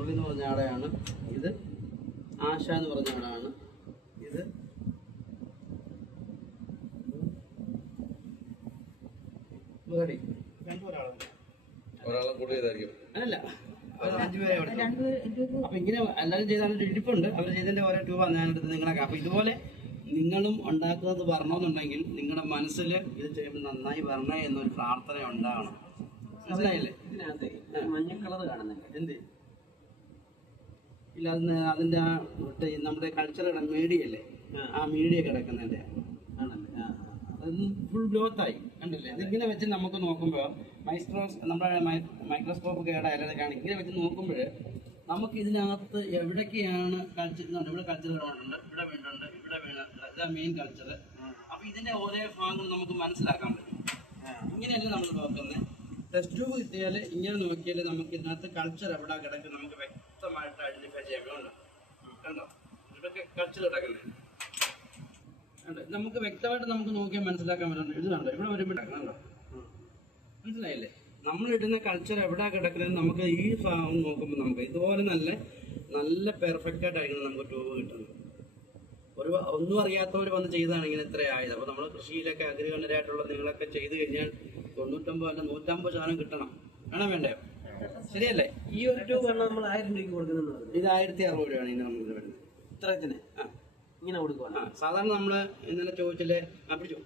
മുരളി എന്ന് പറഞ്ഞ ആളെയാണ്. ഇത് ആശ എന്ന് പറഞ്ഞ ആളാണ്. ഇത് മുരളി. ഒരാളെ കൂടിയതായിരിക്കും. അല്ല, 5 പേരെ. അപ്പൊ ഇങ്ങനെ എല്ലാവരും ചെയ്താലും ഇരിപ്പുണ്ട്. അവർ ചെയ്തതിന്റെ ഓരോ രൂപ ഞാനെടുത്ത് നിങ്ങളൊക്കെ. അപ്പൊ ഇതുപോലെ നിങ്ങളും ഉണ്ടാക്കുന്നത് വരണമെന്നുണ്ടെങ്കിൽ നിങ്ങളുടെ മനസ്സിൽ ഇത് ചെയ്യുമ്പോൾ നന്നായി വരണേ എന്നൊരു പ്രാർത്ഥന ഉണ്ടാകണം. മനസ്സിലായില്ലേ? ഇതിനകത്ത് മഞ്ഞ കളർ കാണുന്നില്ല, എന്ത്? ഇല്ല, അതിന്റെ ആ നമ്മുടെ കൾച്ചറുടെ മീഡിയല്ലേ, ആ മീഡിയ കിടക്കുന്നതിന്റെ ആണല്ലേ? അത് ഫുൾ ഗ്രോത്തായി കണ്ടില്ലേ? ഇതിങ്ങനെ വെച്ച് നമുക്ക് നോക്കുമ്പോൾ നമ്മുടെ മൈക്രോസ്കോപ്പ് കേടായാലും കാണും. ഇങ്ങനെ വെച്ച് നോക്കുമ്പോൾ നമുക്ക് ഇതിനകത്ത് എവിടൊക്കെയാണ് കൾച്ചർ, ഇവിടെ കൾച്ചർ ഉണ്ട്, ഇവിടെ വീണ്ടുണ്ട്, ഇവിടെ വീണുണ്ട്. ഇതാ മെയിൻ കൾച്ചർ. അപ്പൊ ഇതിന്റെ ഓരോ ഭാഗങ്ങൾ നമുക്ക് മനസ്സിലാക്കാൻ പറ്റും. ഇങ്ങനെയല്ല നമ്മൾ നോക്കുന്നത്. ടെസ്റ്റ് ട്യൂബ് കിട്ടിയാൽ ഇങ്ങനെ നോക്കിയാൽ നമുക്ക് ഇതിനകത്ത് കൾച്ചർ എവിടെ കിടക്കും നമുക്ക് വ്യക്തമായിട്ട് ഐഡന്റിഫൈ ചെയ്യാൻ. കണ്ടോ, ഇവിടെയൊക്കെ കൾച്ചർ കിടക്കുന്നത് നമുക്ക് വ്യക്തമായിട്ട് നമുക്ക് നോക്കിയാൽ മനസ്സിലാക്കാൻ പറ്റുന്നുണ്ട്. ഇത് കണ്ടോ, ഇവിടെ വരുമ്പോൾ കണ്ടോ, മനസ്സിലായില്ലേ? നമ്മളിടുന്ന കൾച്ചർ എവിടെ കിടക്കുന്നത് നമുക്ക് ഈ ഭാഗം നോക്കുമ്പോൾ നമുക്ക് ഇതുപോലെ നല്ല പെർഫെക്റ്റ് ആയിട്ടായിരിക്കണം നമുക്ക് ട്യൂബ് കിട്ടുന്നത്. ഒന്നും അറിയാത്തവർ വന്ന് ചെയ്താണെങ്കിൽ ഇത്ര ആയത്. അപ്പോൾ നമ്മൾ കൃഷിയിലൊക്കെ അഗ്രഗണ്യരായിട്ടുള്ള നിങ്ങളൊക്കെ ചെയ്ത് കഴിഞ്ഞാൽ 99 അല്ല 150% കിട്ടണം. വേണ്ടയോ? ശരിയല്ലേ? ഈ ഒരു ട്യൂബ് നമ്മൾ 1000 രൂപയ്ക്ക് കൊടുക്കുന്നത്. ഇത് 1060 രൂപയാണ് ഇന്ന് നമുക്ക് വരുന്നത്. ഇത്രത്തിന് ഇങ്ങനെ കൊടുക്കുക. സാധാരണ നമ്മൾ ഇന്നലെ ചോദിച്ചില്ലേ, പിടിച്ചു